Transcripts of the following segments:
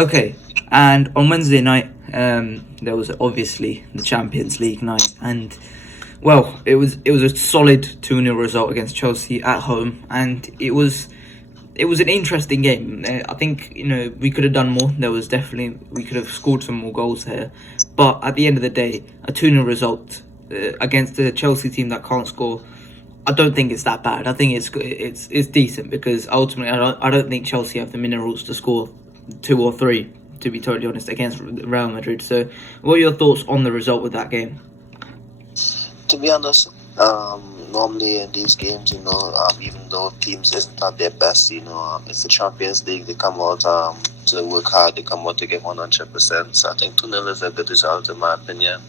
Okay, and on Wednesday night, there was obviously the Champions League night, and well, it was a solid 2-0 result against Chelsea at home, and it was an interesting game. I think we could have done more. We could have scored some more goals here, but at the end of the day, a 2-0 result against a Chelsea team that can't score, I don't think it's that bad. I think it's decent because ultimately I don't think Chelsea have the minerals to score 2 or 3, to be totally honest, against Real Madrid. So, what are your thoughts on the result with that game? To be honest, normally in these games, even though teams isn't at their best, it's the Champions League. They come out to work hard. They come out to give 100%. So I think 2-0 is a good result in my opinion.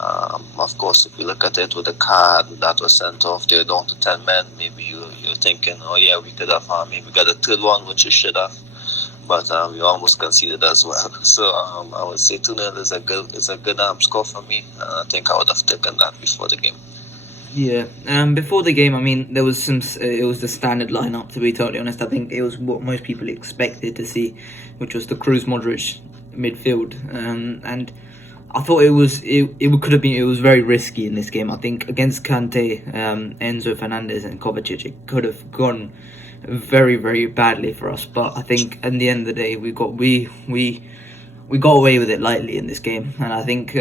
Of course, if you look at it with the card that was sent off, they're down to 10 men. Maybe you're thinking, oh yeah, we could have maybe got a third one, which we should have. But we almost conceded as well. So I would say 2-0 is a good score for me. I think I would have taken that before the game. Yeah. Before the game, I mean, there was it was the standard lineup. To be totally honest, I think it was what most people expected to see, which was the Kroos Modric midfield. And I thought it was very risky in this game. I think against Kante, Enzo Fernandez, and Kovacic, it could have gone very, very badly for us. But I think at the end of the day, we got away with it lightly in this game, and I think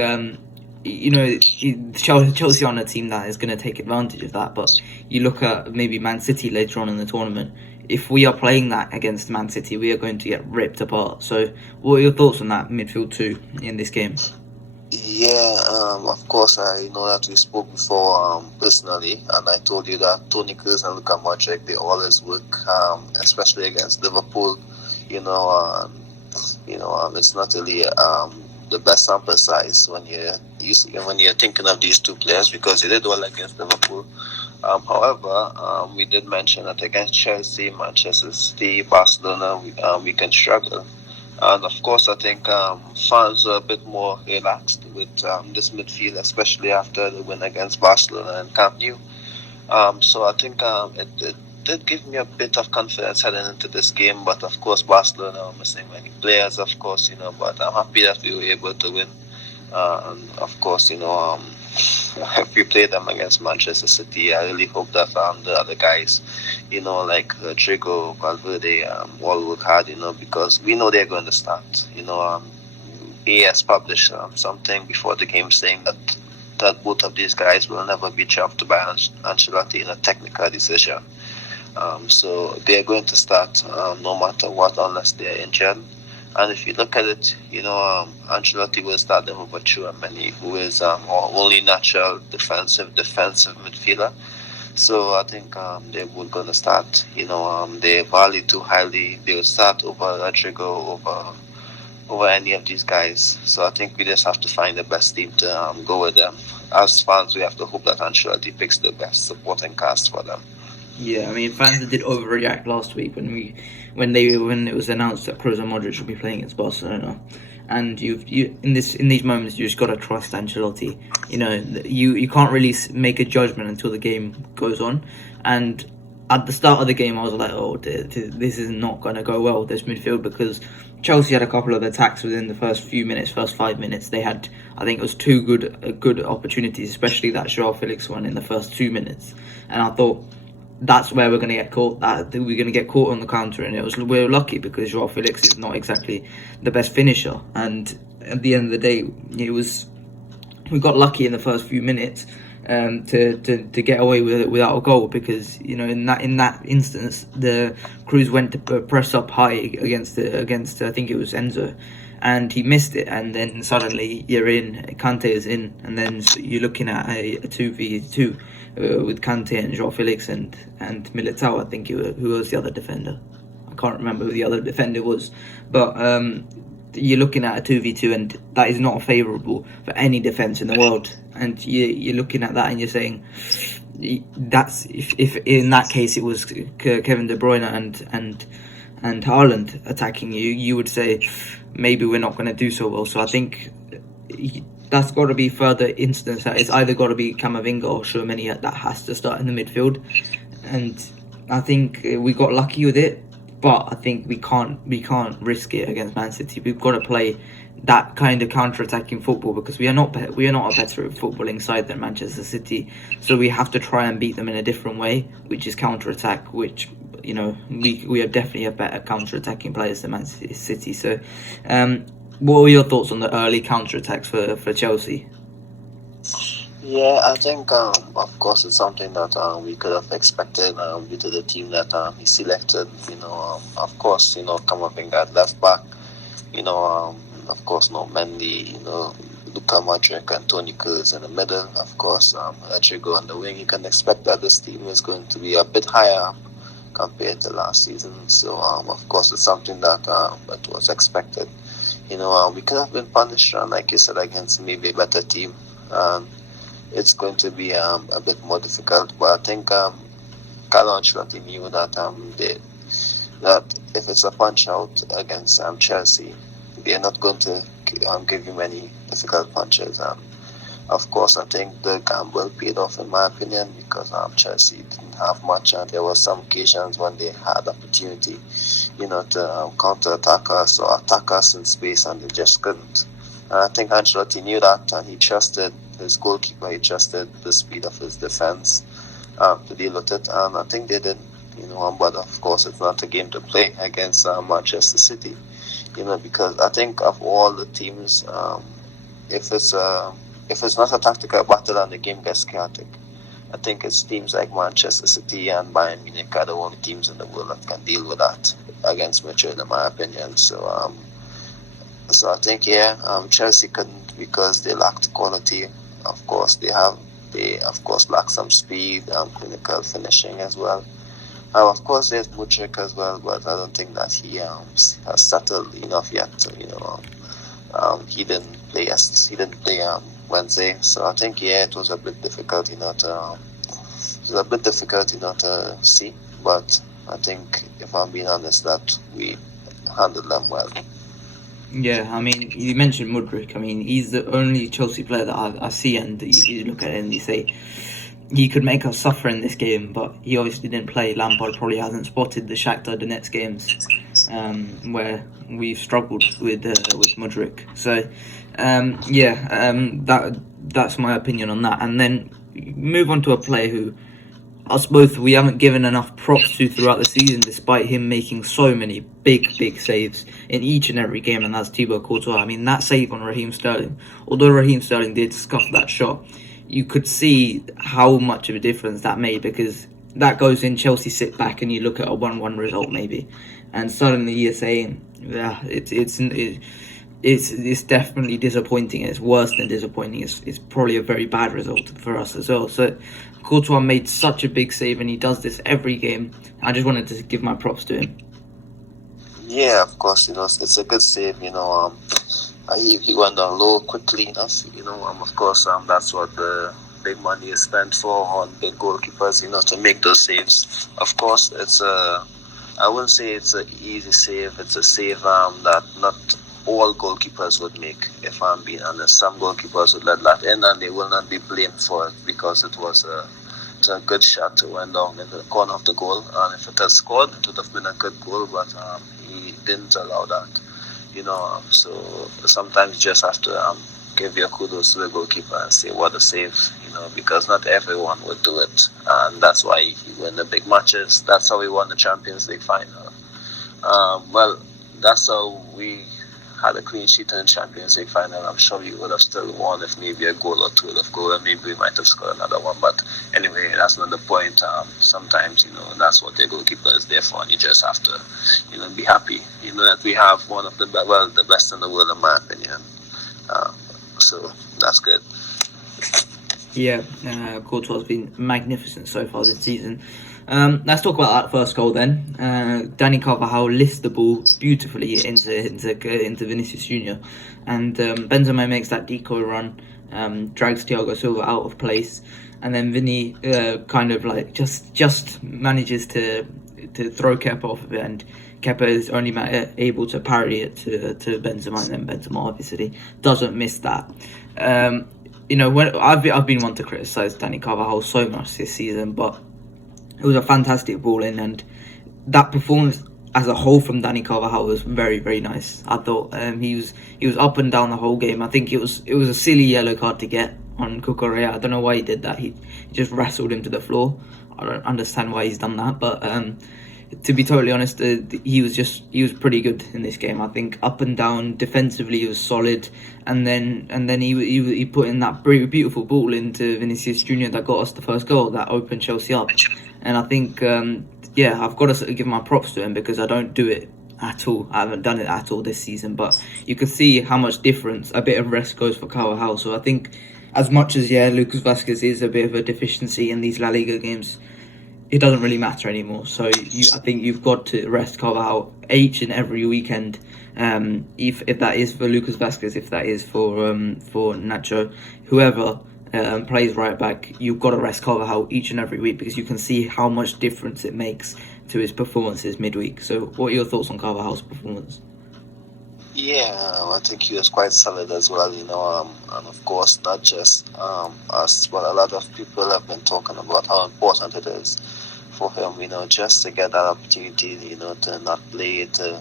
Chelsea aren't a team that is going to take advantage of that. But you look at maybe Man City later on in the tournament. If we are playing that against Man City, we are going to get ripped apart. So, what are your thoughts on that midfield two in this game? Yeah, of course, I know that we spoke before personally, and I told you that Toni Kroos and Luka Modric, they always work, especially against Liverpool. It's not really the best sample size when you're thinking of these two players because they did well against Liverpool. However, we did mention that against Chelsea, Manchester City, Barcelona, we can struggle. And of course, I think fans are a bit more relaxed with this midfield, especially after the win against Barcelona and Camp Nou. So I think it did give me a bit of confidence heading into this game. But of course, Barcelona are missing many players, of course, but I'm happy that we were able to win. And of course, if we play them against Manchester City, I really hope that the other guys, like Rodrigo, Valverde, all work hard, because we know they're going to start. AS published something before the game saying that both of these guys will never be dropped by Ancelotti in a technical decision. So they're going to start no matter what, unless they're injured. And if you look at it, Ancelotti will start them over Tchouaméni, who is our only natural defensive midfielder. So I think they're both going to start. They value too highly. They will start over Rodrigo, over any of these guys. So I think we just have to find the best team to go with them. As fans, we have to hope that Ancelotti picks the best supporting cast for them. Yeah, I mean, fans did overreact last week when it was announced that Kroos and Modric would be playing against Barcelona, and you in these moments you just gotta trust Ancelotti. You can't really make a judgment until the game goes on, and at the start of the game I was like, oh, this is not gonna go well, this midfield, because Chelsea had a couple of attacks within the first 5 minutes. They had, I think it was two good opportunities, especially that Joao Felix one in the first 2 minutes, and I thought, that's where we're going to get caught. We're going to get caught on the counter, and we were lucky because Joao Felix is not exactly the best finisher. And at the end of the day, we got lucky in the first few minutes to get away with it without a goal, because in that instance the Kroos went to press up high against I think it was Enzo, and he missed it, and then suddenly you're in, Kante is in, and then you're looking at a 2v2 with Kante and Joao Felix and Militao. I think who was the other defender? I can't remember who the other defender was, but you're looking at a 2v2, and that is not favourable for any defence in the world. And you're looking at that and you're saying, that's if in that case it was Kevin De Bruyne and Haaland attacking you would say maybe we're not going to do so well. So I think that's got to be further instance that it's either got to be Camavinga or Tchouaméni that has to start in the midfield. And I think we got lucky with it. but I think we can't risk it against Man City. We've got to play that kind of counter-attacking football because we are not a better footballing side than Manchester City. So we have to try and beat them in a different way, which is counter-attack. Which we are definitely a better counter-attacking players than Man City. So, what were your thoughts on the early counter-attacks for Chelsea? Yeah, I think, of course, it's something that we could have expected due to the team that he selected. Of course, Camavinga at left back. Of course, Mendy, Luka Modric and Toni Kroos in the middle. Of course, Rodrigo on the wing. You can expect that this team is going to be a bit higher up compared to last season. So, of course, it's something that was expected. We could have been punished, like you said, against maybe a better team. It's going to be a bit more difficult, but I think Carlo Ancelotti knew that that if it's a punch out against Chelsea, they're not going to give you many difficult punches. Of course, I think the gamble paid off in my opinion because Chelsea didn't have much, and there were some occasions when they had opportunity, to counter attack us or attack us in space, and they just couldn't. And I think Ancelotti knew that, and he trusted his goalkeeper. He trusted the speed of his defense to deal with it, and I think they did. But of course, it's not a game to play against Manchester City. Because I think of all the teams, if it's not a tactical battle and the game gets chaotic, I think it's teams like Manchester City and Bayern Munich are the only teams in the world that can deal with that against Madrid, in my opinion. So I think Chelsea couldn't because they lacked quality. Of course, they lack some speed, clinical finishing as well. Of course, there's Modric as well, but I don't think that he has settled enough yet. He didn't play Wednesday, so I think it was a bit difficult, to see. But I think, if I'm being honest, that we handled them well. Yeah, I mean, you mentioned Modric. I mean, he's the only Chelsea player that I see, and you look at it and you say, he could make us suffer in this game, but he obviously didn't play. Lampard probably hasn't spotted the Shakhtar Donetsk games where we've struggled with Modric. So, that's my opinion on that. And then move on to a player who us both we haven't given enough props to throughout the season, despite him making so many big saves in each and every game, and that's Thibaut Courtois. I mean, that save on Raheem Sterling, although Raheem Sterling did scuff that shot, you could see how much of a difference that made, because that goes in, Chelsea sit back and you look at a 1-1 result maybe, and suddenly you're saying, yeah, it's definitely disappointing. It's worse than disappointing. It's probably a very bad result for us as well. So Courtois made such a big save, and he does this every game. I just wanted to give my props to him. Yeah, of course, it's a good save. He went down low quickly enough. Of course, that's what the big money is spent for on big goalkeepers. To make those saves. Of course, I wouldn't say it's an easy save. It's a save that not all goalkeepers would make. If I'm being honest, some goalkeepers would let that in, and they will not be blamed for it because it was a good shot. It went down in the corner of the goal, and if it had scored, it would have been a good goal. But he didn't allow that. So sometimes you just have to give your kudos to the goalkeeper and say what a save, because not everyone would do it, and that's why he won the big matches. That's how we won the Champions League final. That's how we had a clean sheet in the Champions League final. I'm sure we would have still won if maybe a goal or two would have gone, and maybe we might have scored another one. But anyway, that's not the point. Sometimes, that's what the goalkeeper is there for, and you just have to, be happy, that we have one of the best in the world, in my opinion. So that's good. Yeah, Courtois has been magnificent so far this season. Let's talk about that first goal then. Dani Carvajal lifts the ball beautifully into Vinicius Junior, and Benzema makes that decoy run, drags Thiago Silva out of place, and then Vini kind of like just manages to throw Kepa off of it, and Kepa is only able to parry it to Benzema, and then Benzema obviously doesn't miss that. When I've been one to criticise Dani Carvajal so much this season, but it was a fantastic ball in, and that performance as a whole from Dani Carvajal was very, very nice. I thought he was up and down the whole game. I think it was a silly yellow card to get on Cucurella. I don't know why he did that. He just wrestled him to the floor. I don't understand why he's done that, but to be totally honest, he was pretty good in this game. I think up and down defensively he was solid, and then he put in that beautiful ball into Vinicius Junior that got us the first goal, that opened Chelsea up. And I think I've got to sort of give my props to him because I don't do it at all. I haven't done it at all this season, but you can see how much difference a bit of rest goes for Carvajal. So I think as much as Lucas Vazquez is a bit of a deficiency in these La Liga games, it doesn't really matter anymore. So I think you've got to rest Carvajal each and every weekend. If that is for Lucas Vazquez, if that is for Nacho, whoever plays right back, you've got to rest Carvajal each and every week because you can see how much difference it makes to his performances midweek. So what are your thoughts on Carvajal's performance? Yeah, I think he was quite solid as well, and of course not just us, but a lot of people have been talking about how important it is for him, just to get that opportunity, to not play, to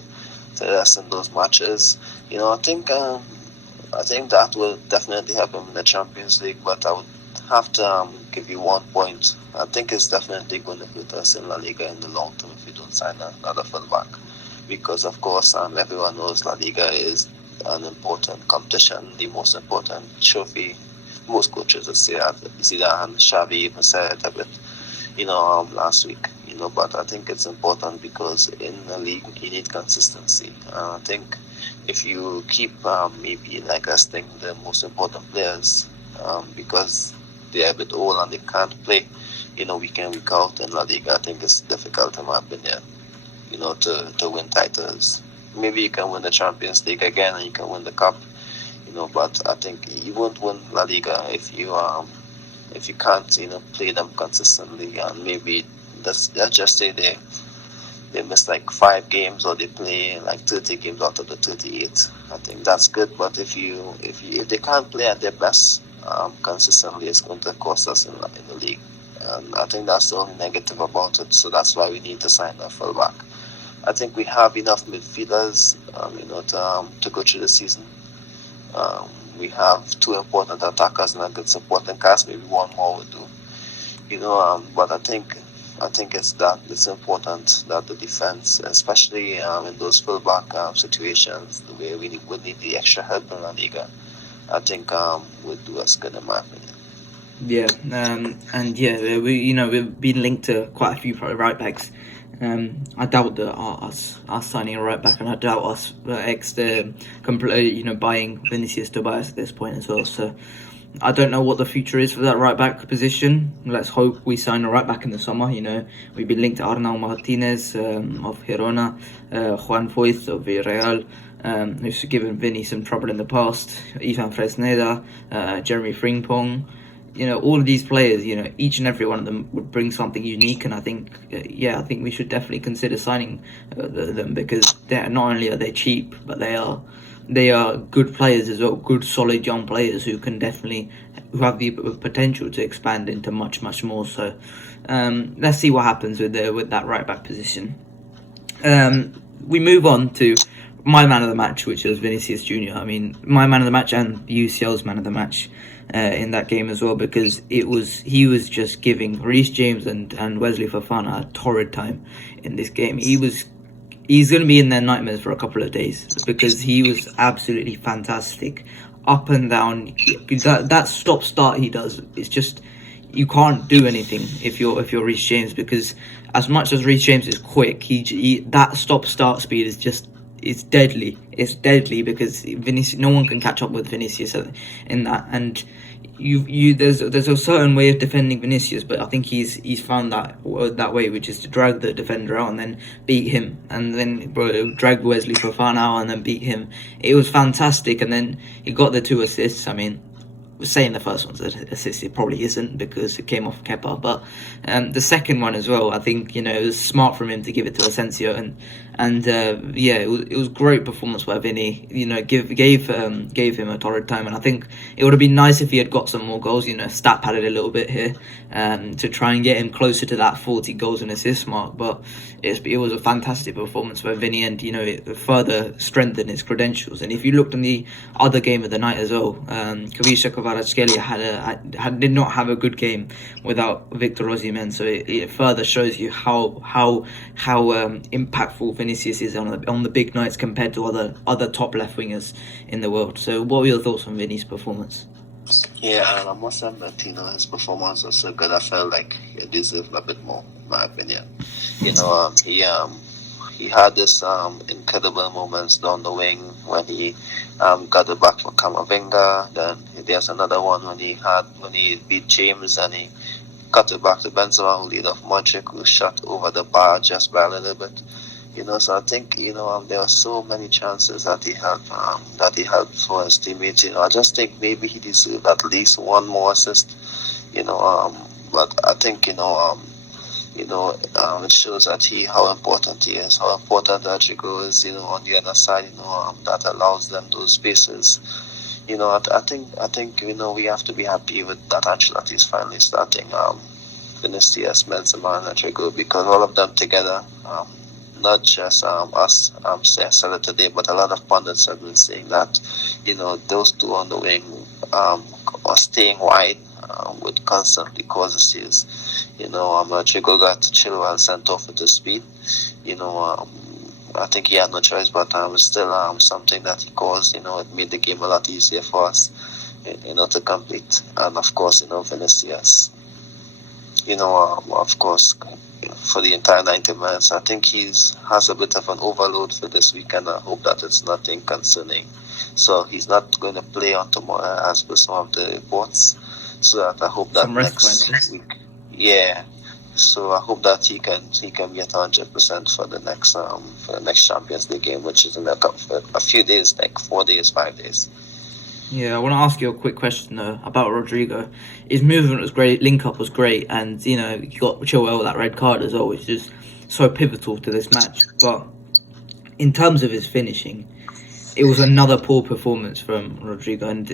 rest in those matches. I think that will definitely help him in the Champions League, but I would have to give you 1 point. I think it's definitely going to hurt us in La Liga in the long term if we don't sign another fullback. Because, of course, everyone knows La Liga is an important competition, the most important trophy. Most coaches would say that. Zidane, Xavi even said it a bit, last week. But I think it's important because in the league, you need consistency. I think if you keep maybe resting the most important players because they're a bit old and they can't play, week in, week out in La Liga, I think it's difficult in my opinion. To win titles. Maybe you can win the Champions League again and you can win the Cup, but I think you won't win La Liga if you can't, play them consistently, and maybe let's just say they miss 5 games or they play 30 games out of the 38. I think that's good, but if they can't play at their best consistently, it's going to cost us in the league. And I think that's the only negative about it, so that's why we need to sign a fullback. I think we have enough midfielders, to go through the season. We have 2 important attackers and a good supporting cast. Maybe 1 more would do. But I think it's important that the defense, especially in those fullback situations, where we would need the extra help in La Liga, I think would do us good in my opinion. Yeah, we've been linked to quite a few right backs. I doubt that us signing a right back, and I doubt us buying Vinicius Tobias at this point as well. So I don't know what the future is for that right back position. Let's hope we sign a right back in the summer. We've been linked to Arnau Martinez of Girona, Juan Foyth of Villarreal, who's given Vini some trouble in the past, Ivan Fresneda, Jeremy Frimpong. All of these players, each and every one of them would bring something unique, and I think we should definitely consider signing them because not only are they cheap, but they are good players as well, good solid young players who have the potential to expand into much, much more. So let's see what happens with that right back position. We move on to my man of the match, which was Vinicius Junior. I mean, my man of the match and UCL's man of the match in that game as well, because he was just giving Reece James and Wesley Fofana a torrid time in this game. He's going to be in their nightmares for a couple of days because he was absolutely fantastic, up and down. That stop start he does, it's just you can't do anything if you're Reece James, because as much as Reece James is quick, he that stop start speed is just. It's deadly. It's deadly because Vinicius, no one can catch up with Vinicius in that. And there's a certain way of defending Vinicius, but I think he's found that way, which is to drag the defender out and then beat him, and then drag Wesley Fofana out and then beat him. It was fantastic, and then he got the 2 assists. I mean, saying the first one's an assist, it probably isn't because it came off Kepa, but the second one as well, I think it was smart from him to give it to Asensio, And it was great performance by Vini. Gave him a torrid time, and I think it would have been nice if he had got some more goals. Stat padded a little bit here, to try and get him closer to that 40 goals and assist mark. But it was a fantastic performance by Vini, and it further strengthened his credentials. And if you looked on the other game of the night as well, Camavinga Quality did not have a good game without Victor Osimhen. So it further shows you how impactful Vinicius is on the big nights compared to other top left wingers in the world. So what were your thoughts on Vini's performance? Yeah, and I must admit, his performance was so good. I felt like he deserved a bit more, in my opinion. He had this incredible moments down the wing when he got it back for Camavinga. Then there's another one when he beat James and he got it back to Benzema, who lead off Modric, who shot over the bar just by a little bit. So I think there are so many chances that he had for his teammates. I just think maybe he deserved at least one more assist. But I think it shows that how important he is, how important Rodrigo is. On the other side, that allows them those spaces. I think we have to be happy with that. Ancelotti is finally starting Vinicius, Benzema, and Rodrigo, because all of them together. Not just us said it today, but a lot of pundits have been saying that those two on the wing are staying wide would constantly cause issues. Rodrigo got Chilwell sent off with the speed. I think he had no choice, but still something that he caused. It made the game a lot easier for us, to complete. And of course, Vinicius. Of course, for the entire 90 minutes. I think he has a bit of an overload for this weekend. I hope that it's nothing concerning. So he's not going to play on tomorrow, as per some of the reports. So that I hope that next week, So I hope that he can get 100% for the next Champions League game, which is in a few days, like 4 days, 5 days. Yeah, I want to ask you a quick question though about Rodrigo. His movement was great, link up was great, and he got Chilwell with that red card as well, which is so pivotal to this match. But in terms of his finishing, it was another poor performance from Rodrigo, and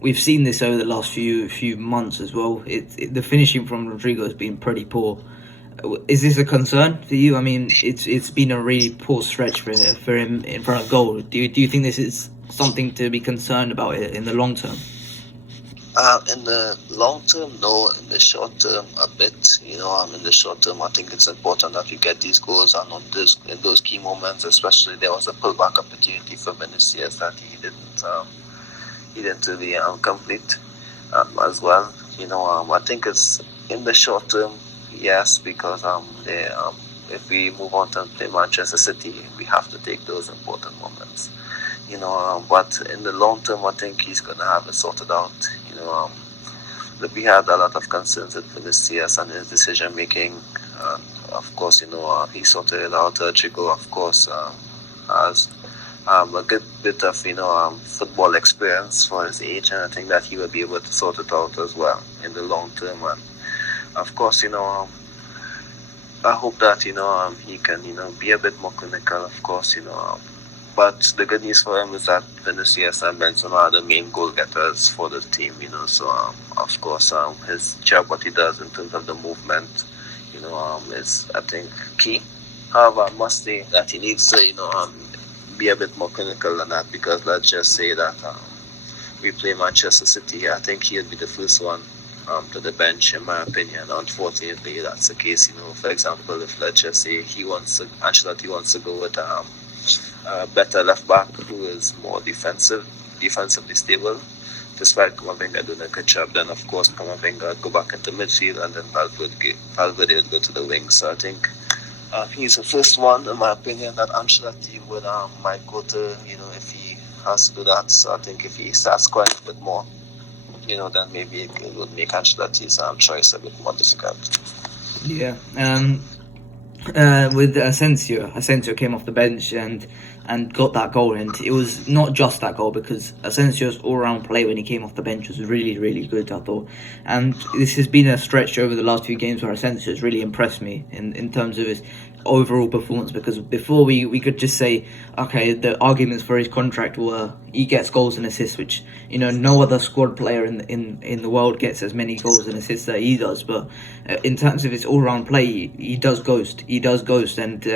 we've seen this over the last few months as well. The finishing from Rodrigo has been pretty poor. Is this a concern for you? I mean, it's been a really poor stretch for him in front of goal. Do you think this is something to be concerned about in the long term? In the long term, no. In the short term, a bit. In the short term, I think it's important that we get these goals, and in those key moments, especially there was a pullback opportunity for Vinicius that he didn't really complete as well. I think it's in the short term, yes, because if we move on to play Manchester City, we have to take those important moments. But in the long term, I think he's going to have it sorted out. We had a lot of concerns with Vinicius and his decision making. Of course, he sorted it out. Rodrigo, of course, has a good bit of football experience for his age, and I think that he will be able to sort it out as well in the long term. And of course, I hope that he can be a bit more clinical. Of course, but the good news for him is that Vinicius and Benzema are the main goal getters for the team. So of course, his job, what he does in terms of the movement, is, I think, key. However, I must say that he needs to be a bit more clinical than that, because let's just say that we play Manchester City. I think he'll be the first one to the bench, in my opinion. Unfortunately, that's the case. For example, if let's just say Ancelotti wants to go with a better left back who is more defensively stable, despite Camavinga doing a good job, then of course Camavinga would go back into midfield, and then Valverde would go to the wing. So I think he's the first one, in my opinion, that Ancelotti might go to, if he has to do that. So I think if he starts scoring a bit more, then maybe it would make Ancelotti's choice a bit more difficult. Yeah. With Asensio came off the bench and got that goal, and it was not just that goal, because Asensio's all-round play when he came off the bench was really, really good, I thought. And this has been a stretch over the last few games where Asensio has really impressed me in terms of his overall performance, because before we could just say, okay, the arguments for his contract were he gets goals and assists, which no other squad player in the world gets as many goals and assists that he does. But in terms of his all round play, he does ghost, and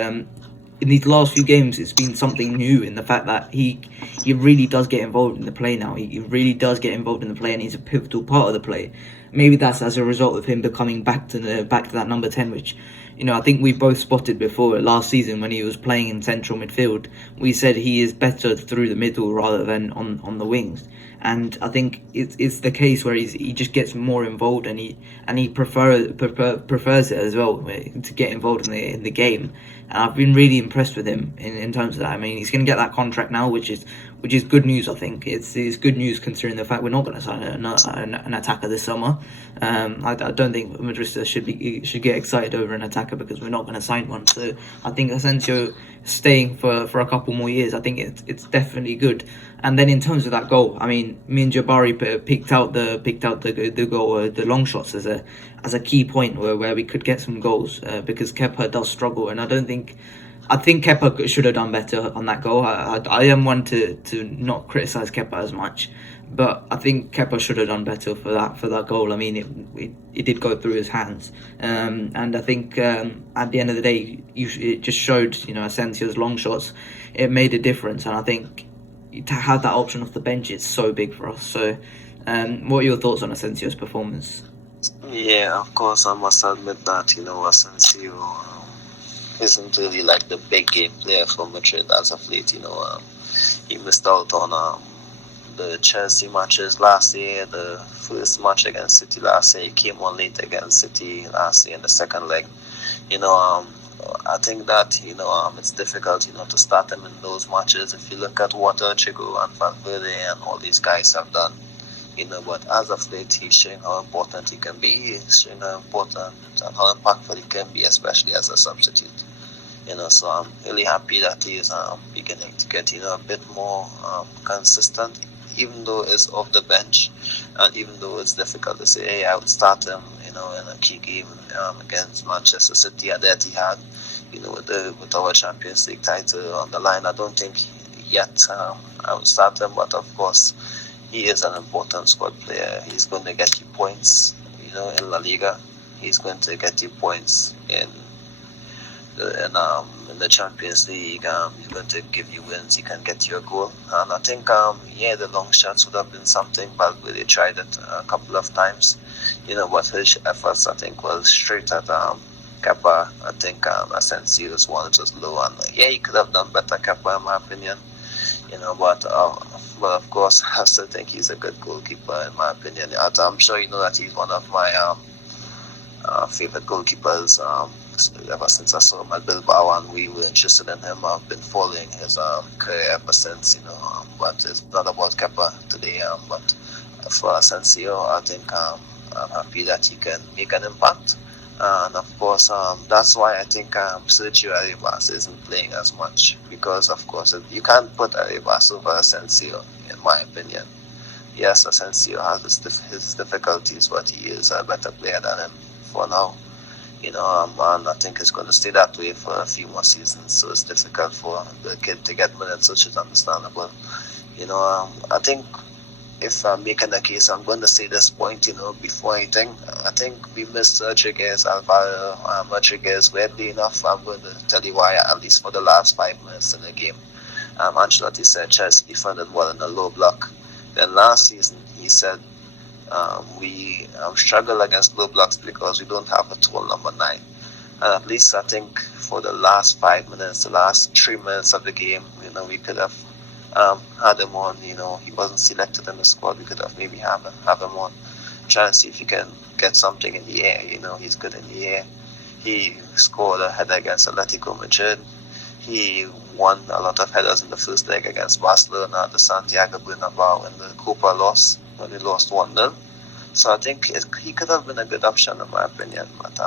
in these last few games, it's been something new in the fact that he really does get involved in the play now. He really does get involved in the play, and he's a pivotal part of the play. Maybe that's as a result of him becoming back to that number 10, which I think we both spotted before last season when he was playing in central midfield. We said he is better through the middle rather than on the wings. And I think it's the case where he just gets more involved, and he prefers it as well to get involved in the game. And I've been really impressed with him in terms of that. I mean, he's going to get that contract now, which is good news. I think it's good news considering the fact we're not going to sign an attacker this summer. I don't think Madrid should get excited over an attacker because we're not going to sign one. So I think Asensio staying for a couple more years, I think it's definitely good. And then in terms of that goal, I mean, me and Jabari picked out the goal, the long shots as a key point where we could get some goals because Kepa does struggle, and I think Kepa should have done better on that goal. I am one to not criticise Kepa as much, but I think Kepa should have done better for that goal. I mean, it did go through his hands, and I think at the end of the day, it just showed Asensio's long shots. It made a difference, and I think to have that option off the bench is so big for us. So, what are your thoughts on Asensio's performance? Yeah, of course, I must admit that Asensio isn't really like the big game player for Madrid as of late. He missed out on the Chelsea matches last year, the first match against City last year. He came on late against City last year in the second leg. I think that it's difficult to start him in those matches. If you look at what Chigo and Valverde and all these guys have done, but as of late, he's showing how important he can be. He's showing how important and how impactful he can be, especially as a substitute. So I'm really happy that he is beginning to get a bit more consistent, even though it's off the bench, and even though it's difficult to say, hey, I would start him, in a key game against Manchester City at the Etihad, with our Champions League title on the line. I don't think yet I would start him, but of course, he is an important squad player. He's going to get you points, in La Liga. He's going to get you points in the Champions League. He's going to give you wins. He can get you a goal. And I think, the long shots would have been something, but they tried it a couple of times. But his efforts, I think, was straight at Kepa. I think Asensio's one was low, and he could have done better, Kepa, in my opinion. But of course, I still think he's a good goalkeeper, in my opinion. I'm sure you know that he's one of my favorite goalkeepers ever since I saw him at Bilbao, and we were interested in him. I've been following his career ever since, but it's not about Kepa today. But for Asensio, I think I'm happy that he can make an impact. And of course, that's why I think Sergio Arribas isn't playing as much, because of course you can't put Arribas over Asensio, in my opinion. Yes, Asensio has his difficulties, but he is a better player than him for now. And I think it's going to stay that way for a few more seasons. So it's difficult for the kid to get minutes, which is understandable. I think if I'm making a case, I'm going to say this point, before anything. I think we missed Alvaro Rodriguez. Weirdly enough, I'm going to tell you why, at least for the last 5 minutes in the game. Ancelotti said Chelsea defended well in the low block. Then last season, he said we struggle against low blocks because we don't have a tall number 9. And at least I think for the last 5 minutes, the last 3 minutes of the game, we could have had him on. He wasn't selected in the squad. We could have maybe have him on, trying to see if he can get something in the air. He's good in the air. He scored a header against Atletico Madrid. He won a lot of headers in the first leg against Barcelona at the Santiago Bernabeu in the Copa loss, when we lost 1-0. So I think he could have been a good option, in my opinion. But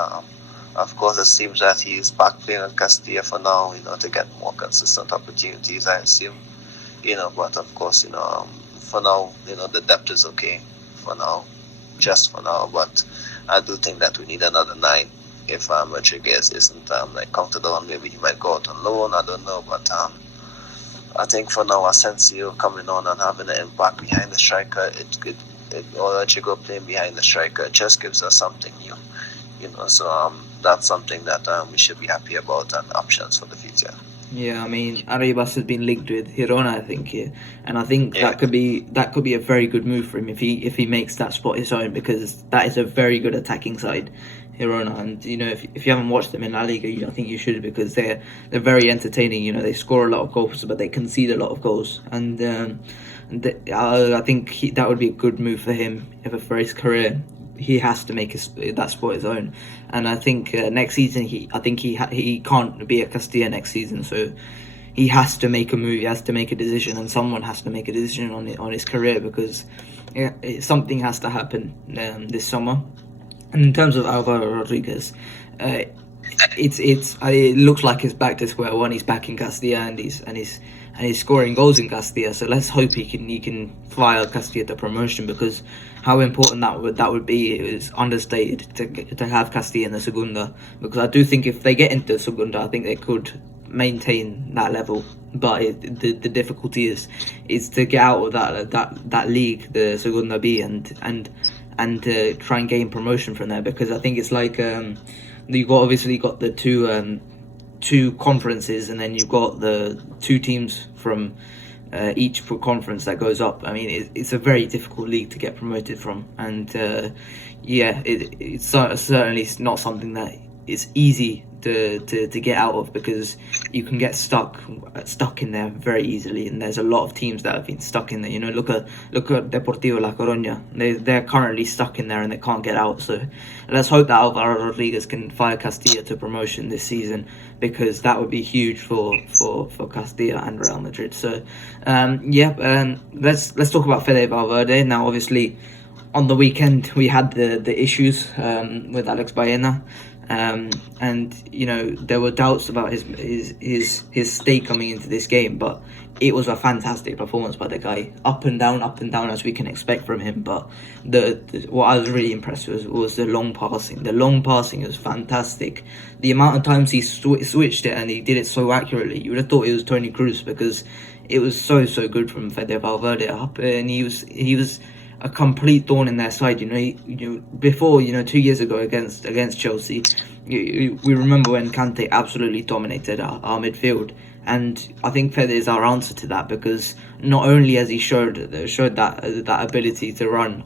of course, it seems that he's back playing at Castilla for now, to get more consistent opportunities, I assume. But of course, for now, the depth is okay for now, just for now. But I do think that we need another 9. if Rodriguez isn't like counted on, maybe he might go out on loan. I don't know, but I think for now, Asensio coming on and having an impact behind the striker, or Rodrigo playing behind the striker just gives us something new, So that's something that we should be happy about and options for the future. Yeah, I mean, Arribas has been linked with Girona, I think, here, and I think that could be a very good move for him if he makes that spot his own, because that is a very good attacking side, Girona, and if you haven't watched them in La Liga, I think you should, because they're very entertaining. They score a lot of goals, but they concede a lot of goals, and I think that would be a good move for him for his career. He has to make that spot his own, and I think next season he can't be at Castilla next season, so he has to make a move. He has to make a decision, and someone has to make a decision on his career, because something has to happen this summer. And in terms of Alvaro Rodriguez, it looks like he's back to square one. He's back in Castilla, and he's scoring goals in Castilla. So let's hope he can fly out Castilla to promotion, because how important that would be is understated to have Castilla in the Segunda. Because I do think if they get into the Segunda, I think they could maintain that level. But the difficulty is to get out of that league, the Segunda B, and try and gain promotion from there. Because I think it's like you've obviously got the two conferences, and then you've got the two teams from each conference that goes up. I mean, it's a very difficult league to get promoted from, and it's certainly not something that is easy to get out of, because you can get stuck in there very easily, and there's a lot of teams that have been stuck in there. Look at Deportivo La Coruña. They're currently stuck in there and they can't get out. So let's hope that Alvaro Rodriguez can fire Castilla to promotion this season, because that would be huge for Castilla and Real Madrid. So let's talk about Fede Valverde now. Obviously, on the weekend we had the issues with Alex Baena. And there were doubts about his state coming into this game, but it was a fantastic performance by the guy, up and down as we can expect from him. But what I was really impressed with was the long passing. The long passing was fantastic. The amount of times he switched it, and he did it so accurately, you would have thought it was Toni Kroos, because it was so good from Fede Valverde up, and he was a complete thorn in their side. Before 2 years ago against Chelsea, we remember when Kante absolutely dominated our midfield, and I think Fede is our answer to that, because not only has he showed that ability to run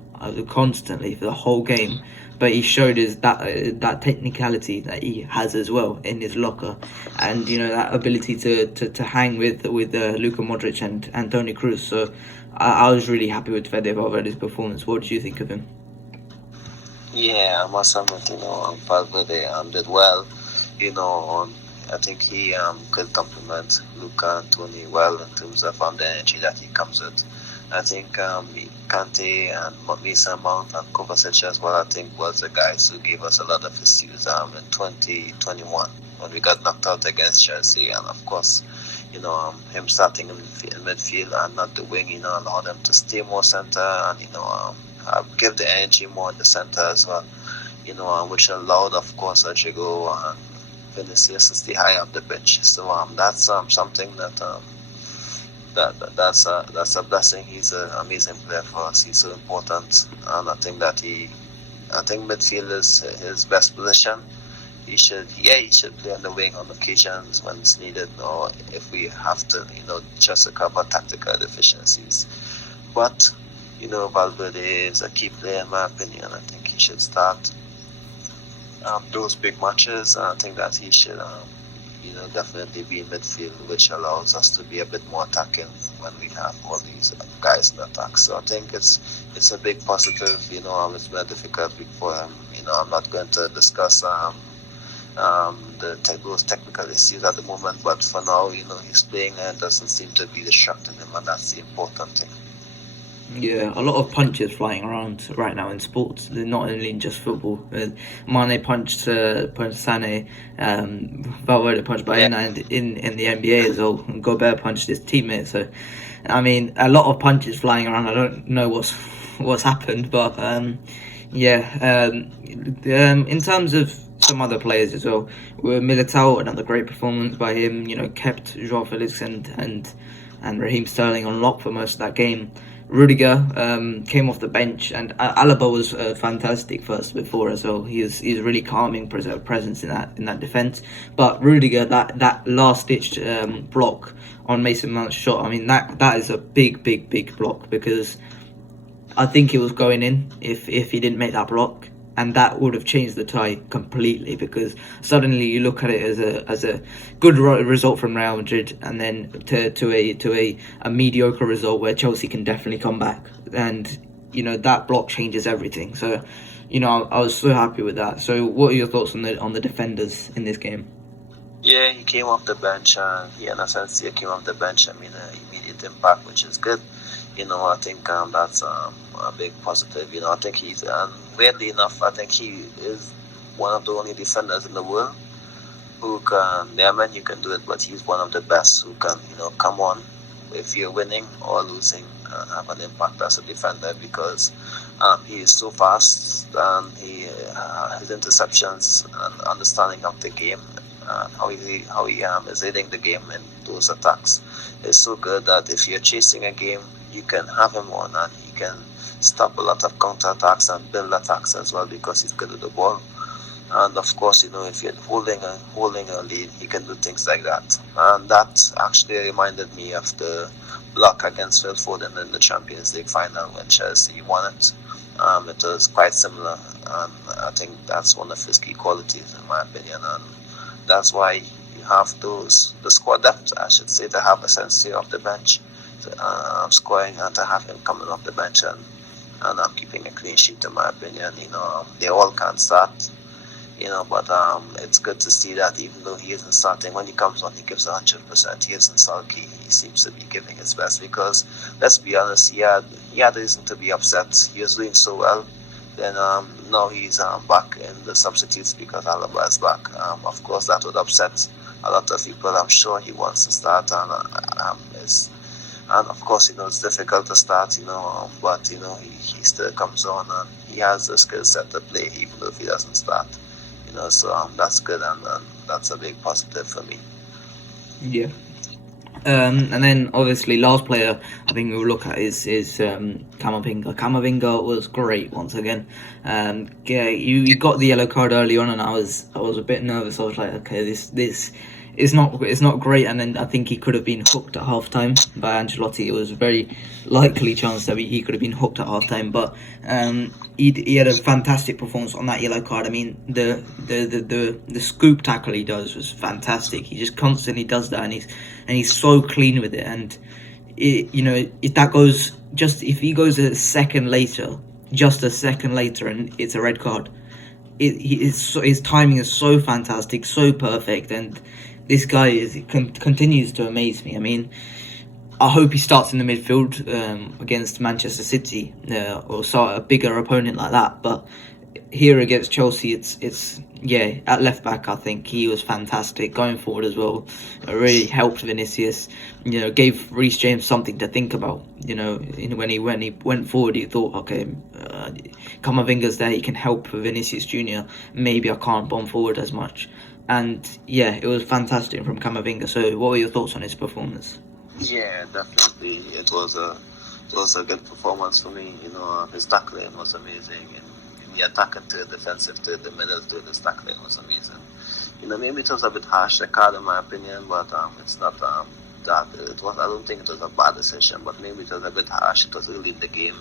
constantly for the whole game, but he showed that technicality that he has as well in his locker, and that ability to hang with Luka Modric and Toni Kroos. So I was really happy with Fede Valverde's performance. What did you think of him? Yeah, I must admit, Valverde did well. I think he could complement Luka and Toni well in terms of the energy that he comes with. I think Kante and Mason Mount and Kovacic as well, I think, was the guys who gave us a lot of issues in 2021 when we got knocked out against Chelsea. And of course, him starting in midfield and not the wing, allowed him to stay more centre and, give the energy more in the centre as well, which allowed, of course, Rodrigo and Vinicius to stay high up the pitch. So that's something that's a blessing. He's an amazing player for us. He's so important, and I think midfield is his best position. He should play on the wing on occasions when it's needed, or if we have to, just to cover tactical deficiencies. But Valverde is a key player in my opinion. I think he should start those big matches, and I think that he should definitely be in midfield, which allows us to be a bit more attacking when we have all these guys in attack. So I think it's a big positive. It's been a difficult week for him. I'm not going to discuss those technical issues at the moment, but for now, he's playing and doesn't seem to be distracting him, and that's the important thing. Yeah, a lot of punches flying around right now in sports. They're not only in just football. Mane punched Sané, Valverde punched Baena, and in the NBA as well. Gobert punched his teammate. So, I mean, a lot of punches flying around. I don't know what's happened, but In terms of some other players as well, Militao, another great performance by him. Kept Joao Felix and Raheem Sterling on lock for most of that game. Rudiger came off the bench, and Alaba was fantastic first before as well. He's a really calming presence in that defense. But Rudiger, that last ditch block on Mason Mount's shot, I mean that is a big block, because I think it was going in if he didn't make that block, and that would have changed the tie completely, because suddenly you look at it as a good result from Real Madrid, and then to a mediocre result where Chelsea can definitely come back, and that block changes everything. So I was so happy with that. So what are your thoughts on the defenders in this game? Yeah, he came off the bench, and he came off the bench. I mean, immediate impact, which is good. I think that's a big positive. I think he's, weirdly enough, I think he is one of the only defenders in the world who can, you can do it, but he's one of the best who can, come on if you're winning or losing, have an impact as a defender, because he is so fast, and his interceptions and understanding of the game, how he is leading the game in those attacks is so good that if you're chasing a game, you can have him on, and he can stop a lot of counter-attacks and build attacks as well, because he's good with the ball. And of course, if you're holding a lead, he can do things like that. And that actually reminded me of the block against Phil Foden in the Champions League final when Chelsea won it. It was quite similar, and I think that's one of his key qualities, in my opinion. And that's why you have the squad depth, I should say, to have a sense off the bench, scoring, and to have him coming off the bench and keeping a clean sheet, in my opinion. They all can't start, but it's good to see that even though he isn't starting, when he comes on, he gives 100%. He isn't sulky. He seems to be giving his best, because let's be honest, he had reason to be upset. He was doing so well. Then now he's back in the substitutes because Alaba is back. Of course, that would upset a lot of people. I'm sure he wants to start, and of course, it's difficult to start, but he still comes on, and he has the skill set to play even though he doesn't start. So that's good, and that's a big positive for me. Yeah. And then obviously last player I think we'll look at is Camavinga. Camavinga was great once again. You got the yellow card early on, and I was a bit nervous. I was like, okay, this is not great. And then I think he could have been hooked at half time by Ancelotti. It was a very likely chance that he could have been hooked at half time, but he had a fantastic performance on that yellow card. I mean, the scoop tackle he does was fantastic. He just constantly does that, and he's so clean with it. And if he goes a second later, and it's a red card, his timing is so fantastic, so perfect, and this guy continues to amaze me. I mean, I hope he starts in the midfield against Manchester City or start a bigger opponent like that. But here against Chelsea, it's at left back, I think he was fantastic. Going forward as well, it really helped Vinicius. Gave Reece James something to think about. When he went forward, he thought, okay, Camavinga's there, he can help Vinicius Junior. Maybe I can't bomb forward as much. And it was fantastic from Camavinga. So, what were your thoughts on his performance? Yeah, definitely. It was a good performance for me. His tackling was amazing, and the attack to the defensive to the middle to his tackling was amazing. Maybe it was a bit harsh, the card, in my opinion, but it's not that it was. I don't think it was a bad decision, but maybe it was a bit harsh. It was really in the game,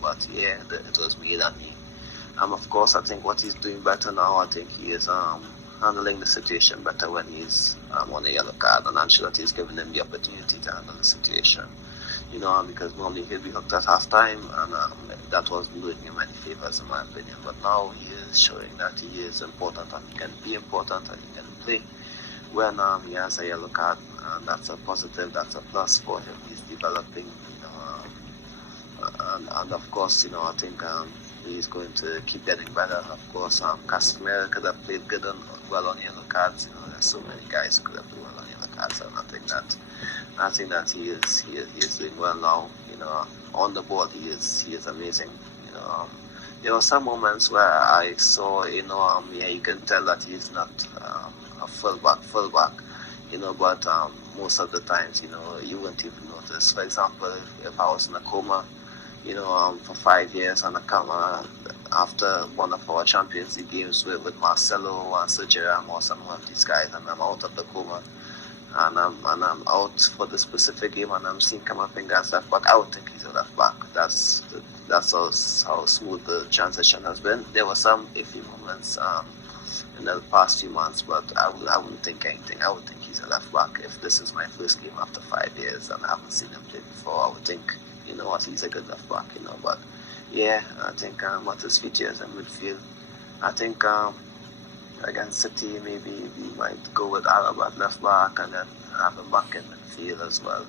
but it was made at me. Of course, I think what he's doing better now. I think he is handling the situation better when he's on a yellow card, and Ancelotti is giving him the opportunity to handle the situation. Because normally he'll be hooked at half time, and that wasn't doing him any favors, in my opinion. But now he is showing that he is important, and he can be important, and he can play when he has a yellow card, and that's a positive, that's a plus for him. He's developing, and of course, I think he's going to keep getting better. Of course, Casemiro could have played good well on yellow cards. There's so many guys who could have played well on yellow cards, and I think that he is doing well now. On the board, he is amazing. there were some moments where I saw, you can tell that he's not a fullback, but most of the times, you wouldn't even notice. For example, if I was in a coma, for 5 years on a coma after one of our Champions League games with Marcelo and Sergio or some of these guys, and I'm out of the coma, and I'm out for the specific game, and I'm seeing Camavinga as left back. I would think he's a left back. That's how smooth the transition has been. There were some iffy moments in the past few months, but I wouldn't think anything. I would think he's a left back. If this is my first game after 5 years and I haven't seen him play before, I would think, he's a good left back, But yeah, I think what his features in midfield, I think against City, maybe we might go with Alaba at left back and then have him back in midfield as well.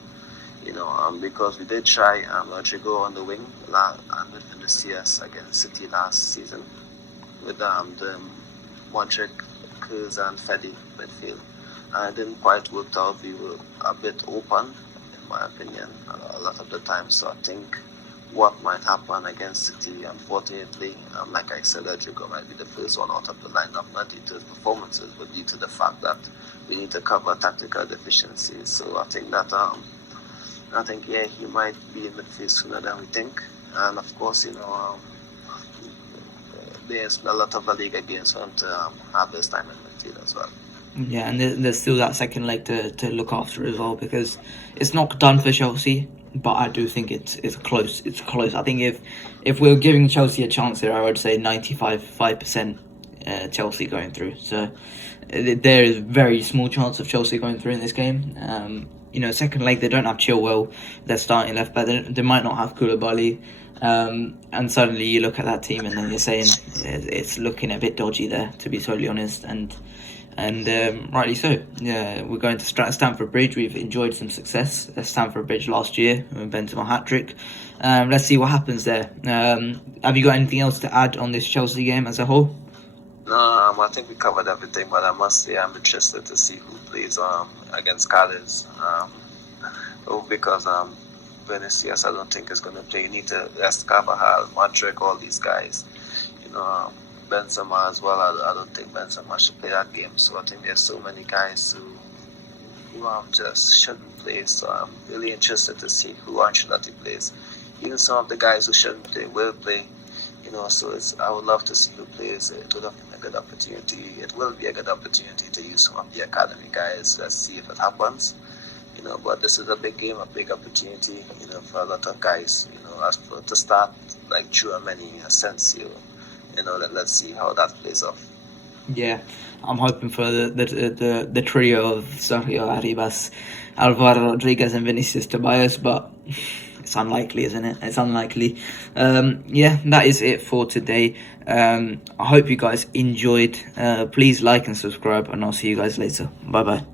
Because we did try Rodrigo on the wing and in the CS against City last season with the Modric, Kroos and Fede midfield. And it didn't quite work out. We were a bit open, in my opinion, a lot of the time. So I think what might happen against City, unfortunately, like I said, Rodrigo might be the first one out of the lineup, not due to his performances, but due to the fact that we need to cover tactical deficiencies. So I think that he might be in midfield sooner than we think. And of course, there's a lot of the Liga games for him to have this time in midfield as well. Yeah, and there's still that second leg to look after as well, because it's not done for Chelsea, but I do think it's close. It's close. I think if we're giving Chelsea a chance here, I would say 95% Chelsea going through. So there is very small chance of Chelsea going through in this game. Second leg, they don't have Chilwell. They're starting left back. They might not have Koulibaly. And suddenly you look at that team and then you're saying it's looking a bit dodgy there, to be totally honest. And rightly so. Yeah, we're going to Stamford Bridge. We've enjoyed some success at Stamford Bridge last year with Benzema hat-trick. Let's see what happens there. Have you got anything else to add on this Chelsea game as a whole? No, I think we covered everything, but I must say I'm interested to see who plays against Cadiz. Because Vinicius, I don't think is going to play. You need to rest Carvajal, Modric, all these guys. Benzema as well. I don't think Benzema should play that game. So I think there's so many guys who just shouldn't play. So I'm really interested to see who Ancelotti plays. Even some of the guys who shouldn't play will play. So I would love to see who plays. It would have been a good opportunity. It will be a good opportunity to use some of the academy guys. Let's see if it happens. But this is a big game, a big opportunity, for a lot of guys, to start like Tchouaméni, Asensio. Let's see how that plays off. Yeah, I'm hoping for the trio of Sergio Arribas, Alvaro Rodriguez and Vinicius Tobias, but it's unlikely, isn't it? It's unlikely. That is it for today. I hope you guys enjoyed. Please like and subscribe, and I'll see you guys later. Bye bye.